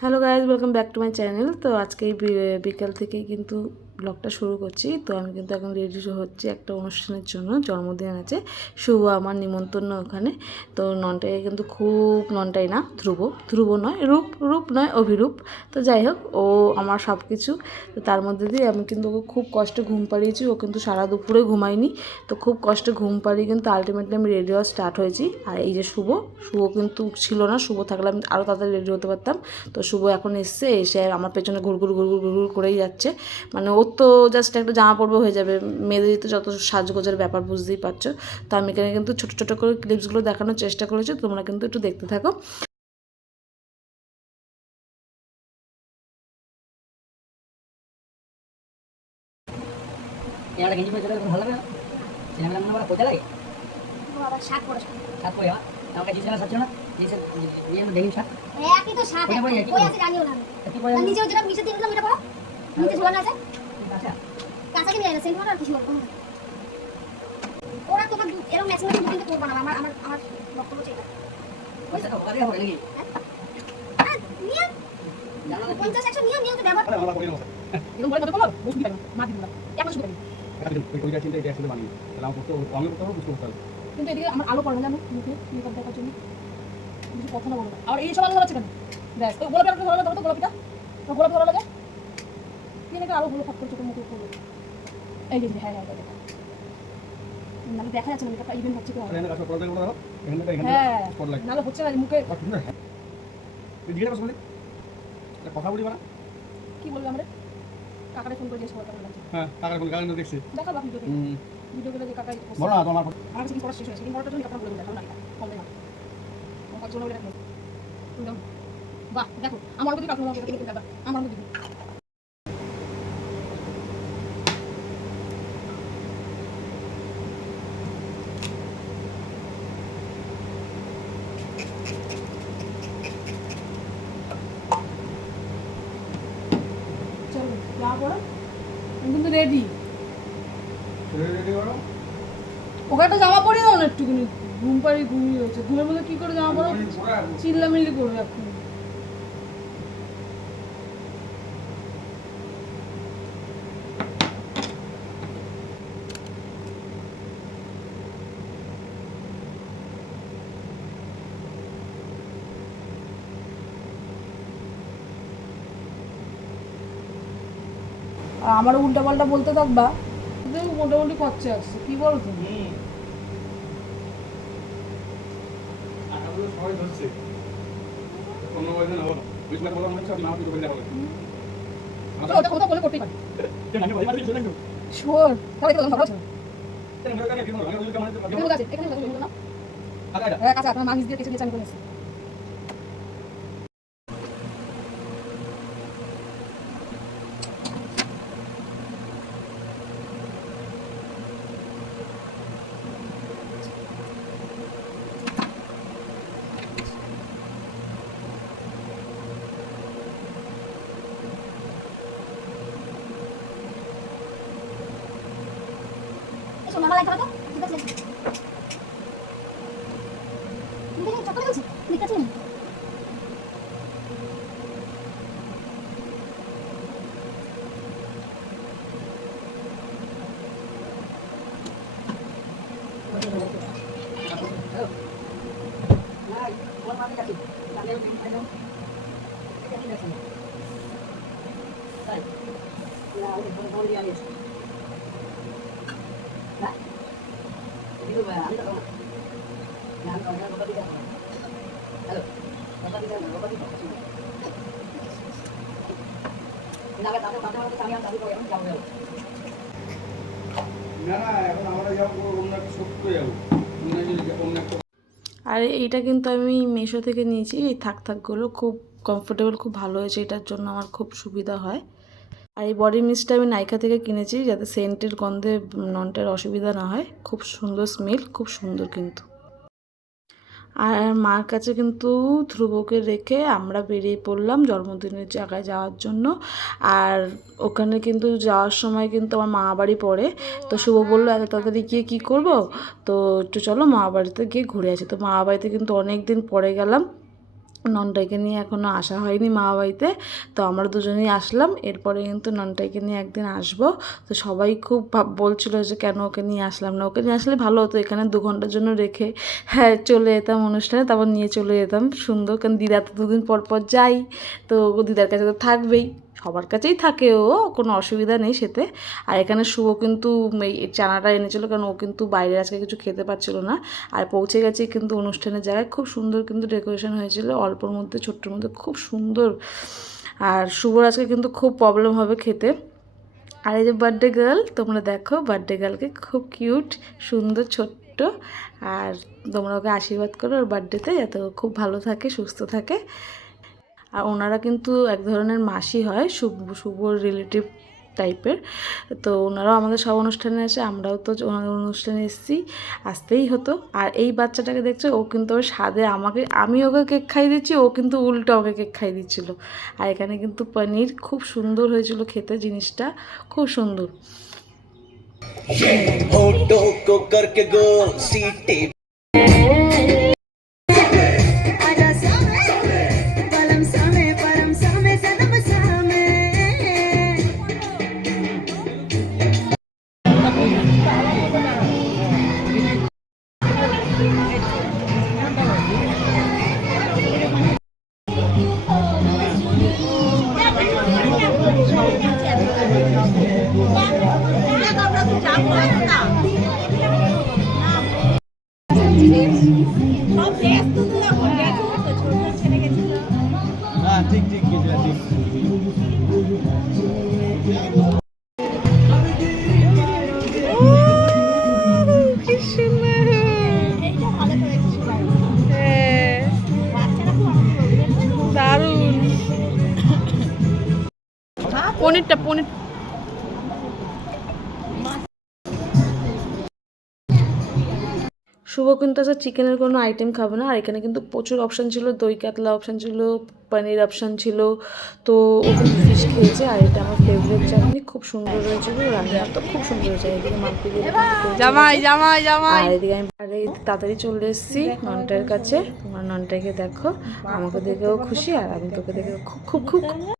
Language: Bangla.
Hello guys, welcome back to my channel. তো আজকে বিকাল থেকেই কিন্তু ব্লগটা শুরু করছি। তো আমি কিন্তু এখন রেডি হচ্ছি একটা অনুষ্ঠানের জন্য, জন্মদিন আছে শুভ, আমার নিমন্ত্রণ ওখানে। তো ননটাকে কিন্তু খুব, ননটাই না, ধ্রুব নয়, রূপ নয়, অভিরূপ। তো যাই হোক, ও আমার সব কিছু। তো তার মধ্যে দিয়ে আমি কিন্তু ওকে খুব কষ্টে ঘুম পাড়িয়েছি। ও কিন্তু সারা দুপুরে ঘুমায়নি। তো খুব কষ্টে ঘুম পাড়িয়ে কিন্তু আলটিমেটলি আমি রেডি হওয়া স্টার্ট হয়েছি। আর এই যে শুভ কিন্তু ছিল না। শুভ থাকলে আমি আরও তাড়াতাড়ি রেডি হতে পারতাম। তো শুভ এখন এসে আমার পেছনে ঘুরঘুর করেই যাচ্ছে। মানে ওর তো জাস্ট একটা জামা পরবে হয়ে যাবে, মেয়েদের তো যত সাজগোজের ব্যাপার বুঝতেই পারছো। তো আমি এখানে কিন্তু ছোটো ছোটো করে ক্লিপসগুলো দেখানোর চেষ্টা করেছি, তোমরা কিন্তু একটু দেখতে থাকো। ভালো লাগে সিনেমা মনে হয় লাগে আবার শার্ট পরে আমাকে জিনিস না সাথে না জিনিসের ইয়ে দেখিম শার্ট একই তো শার্ট কই আছে জানিও না কি পরে নিচে যেটা নিচে দিয়ে দিলাম এটা পড়ো নিচে ঝোলানো আছে আচ্ছা কাঁচা কি নিয়ে সেন্ট মারা আর কিছু না ওরা তোমার এরকম ম্যাচিং ম্যাচিং কিন্তু করব না। আমার আমার আমার বক্তব্য চাই আচ্ছা তো ওরে হবে নাকি নিয়ে জানো 50 100 নিয়ে তো ব্যবহার আমরা করি না এরকম বলে কত বলো বুঝবি না মা দিবি না এখন শুধু ওইটা চিন্তা এটা আসলে মানি তাহলে আমার করতে আমি করতে হবে বুঝতে হবে। কিন্তু এদিকে আমার আলো পড়ে না মুখে মেকআপ দেখার জন্য কিছু কথা না বলবো। আর এই সব আলো আছে কেন দেখ তো গোলাপি আলো ভালো লাগে তো গোলাপিটা তো গোলাপি ভালো লাগে কি নাকি আলো ভালো ফাট করছে তো মুখে পড়ে এই যে হ্যাঁ হ্যাঁ মানে দেখা যাচ্ছে না মেকআপটা ইভেন্ট হচ্ছে কি এখানে কাছে পড়া দেখো এখানে স্পট লাইট নালে হচ্ছে না মুখে তুই জিজ্ঞাসা করছিস এটা কথা বলি না কি বলবি আমরা কাকারে ফোন করে জিজ্ঞাসা করতে লাগছে। হ্যাঁ কাকারে ফোন কাকারে দেখছি দেখা বাকি ভিডিও করে যে কাকাই বড় না তোমার আমার কিছু পড়া শেষ হয়েছে কিন্তু পড়াটা জন্য কাপড় বলে দেখাও না ফল দেনা ও কত জন্য দেখো বাহ দেখো আমার মধ্যে কাপড় মধ্যে কিন্তু দাদা আমার মধ্যে চলো যা বড় আমি কিন্তু রেডি ওকে একটা জামা পরিয়ে দাও না একটুখানি, ঘুম পাড়ি ঘুমিয়ে হয়েছে, ঘুমের মধ্যে কি করে জামা পরো, চিল্লামিল্লি করবে এখন। আর আমারও উল্টা পাল্টা বলতে থাকবা, মোটামুটি খরচা আসছে, কি বলো তুমি? কথা বলে করতেই পারি শোর তাহলে তো ভালো আছে হ্যাঁ কাছে আপনার মাছ দিয়ে কিছু নিচে আমি করেছি। মামা লাইক করো তো ঠিক আছে দেখি চক্কর বলছি ঠিক আছে আর এইটা কিন্তু আমি মিশো থেকে নিয়েছি, এই থাকগুলো খুব কমফোর্টেবল, খুব ভালো হয়েছে, এটার জন্য আমার খুব সুবিধা হয়। আর এই বডি মিস্টটা আমি নাইকা থেকে কিনেছি, যাতে সেন্টের গন্ধে ননটার অসুবিধা না হয়। খুব সুন্দর স্মেল, খুব সুন্দর কিন্তু। আর মার কাছে কিন্তু ধ্রুবকে রেখে আমরা বেরিয়ে পড়লাম জন্মদিনের জায়গায় যাওয়ার জন্য। আর ওখানে কিন্তু যাওয়ার সময় কিন্তু আমার মা বাড়ি পড়ে। তো শুভ বললো এত তাড়াতাড়ি গিয়ে কী করবো, তো একটু চলো মা বাড়িতে গিয়ে ঘুরে আসি। তো মা বাড়িতে কিন্তু অনেক দিন পরে গেলাম। ননটাইকে নিয়ে এখনও আসা হয়নি মা বাড়িতে, তো আমরা দুজনেই আসলাম। এরপরে কিন্তু ননটাইকে নিয়ে একদিন আসবো। তো সবাই খুব বলছিল যে কেন ওকে নিয়ে আসলাম না, ওকে নিয়ে আসলে ভালো হতো, এখানে 2 ঘন্টার জন্য রেখে হ্যাঁ চলে যেতাম অনুষ্ঠানে, তারপর নিয়ে চলে যেতাম সুন্দর, কারণ দিদা তো 2 দিন পর পর যাই, তো দিদার কাছে তো থাকবেই, সবার কাছেই থাকে, ও কোনো অসুবিধা নেই সেতে। আর এখানে শুভ কিন্তু এই চানাটা এনেছিল, কারণ ও কিন্তু বাইরে আজকে কিছু খেতে পারছিল না। আর পৌঁছে গেছি কিন্তু অনুষ্ঠানের জায়গায়, খুব সুন্দর কিন্তু ডেকোরেশন হয়েছিল, অল্পর মধ্যে ছোট্টর মধ্যে খুব সুন্দর। আর শুভর আজকে কিন্তু খুব প্রবলেম হবে খেতে। আর এই যে বার্থডে গার্ল, তোমরা দেখো বার্থডে গার্লকে, খুব কিউট সুন্দর ছোট্ট। আর তোমরা ওকে আশীর্বাদ করো ওর বার্থডেতে, যাতে ও খুব ভালো থাকে সুস্থ থাকে। আর ওনারা কিন্তু এক ধরনের মাসি হয়, শুভর রিলেটিভ টাইপের, তো ওনারাও আমাদের সব অনুষ্ঠানে আসে, আমরাও তো ওনাদের অনুষ্ঠানে এসেছি, আসতেই হতো। আর এই বাচ্চাটাকে দেখছো, ও কিন্তু ওর স্বাদে আমি ওকে কেক খাইয়ে দিচ্ছি, ও কিন্তু উল্টো আমাকে কেক খাইয়ে দিচ্ছিলো। আর এখানে কিন্তু পনির খুব সুন্দর হয়েছিল খেতে, জিনিসটা খুব সুন্দর। होठों को करके गोल सीटे ठीक ठीक ठीक পনির শুভ কিন্তু আজকে চিকেনের কোনো আইটেম খাবে না। আর এখানে কিন্তু প্রচুর অপশান ছিল, দই কাতলা অপশান ছিল, পনির অপশান ছিল, তো ও কিন্তু ফিশ খেয়েছে। আর এটা আমার ফেভারিট চাটনি, খুব সুন্দর হয়েছিল, রান্না তো খুব সুন্দর হয়েছে। এদিকে মাম্পি দিয়ে জামাই আর এদিকে আমি তাড়াতাড়ি চলে এসেছি ননটার কাছে। তোমার ননটাকে দেখো, আমাকে দেখেও খুশি, আর আমি তোকে দেখে খুব খুব খুব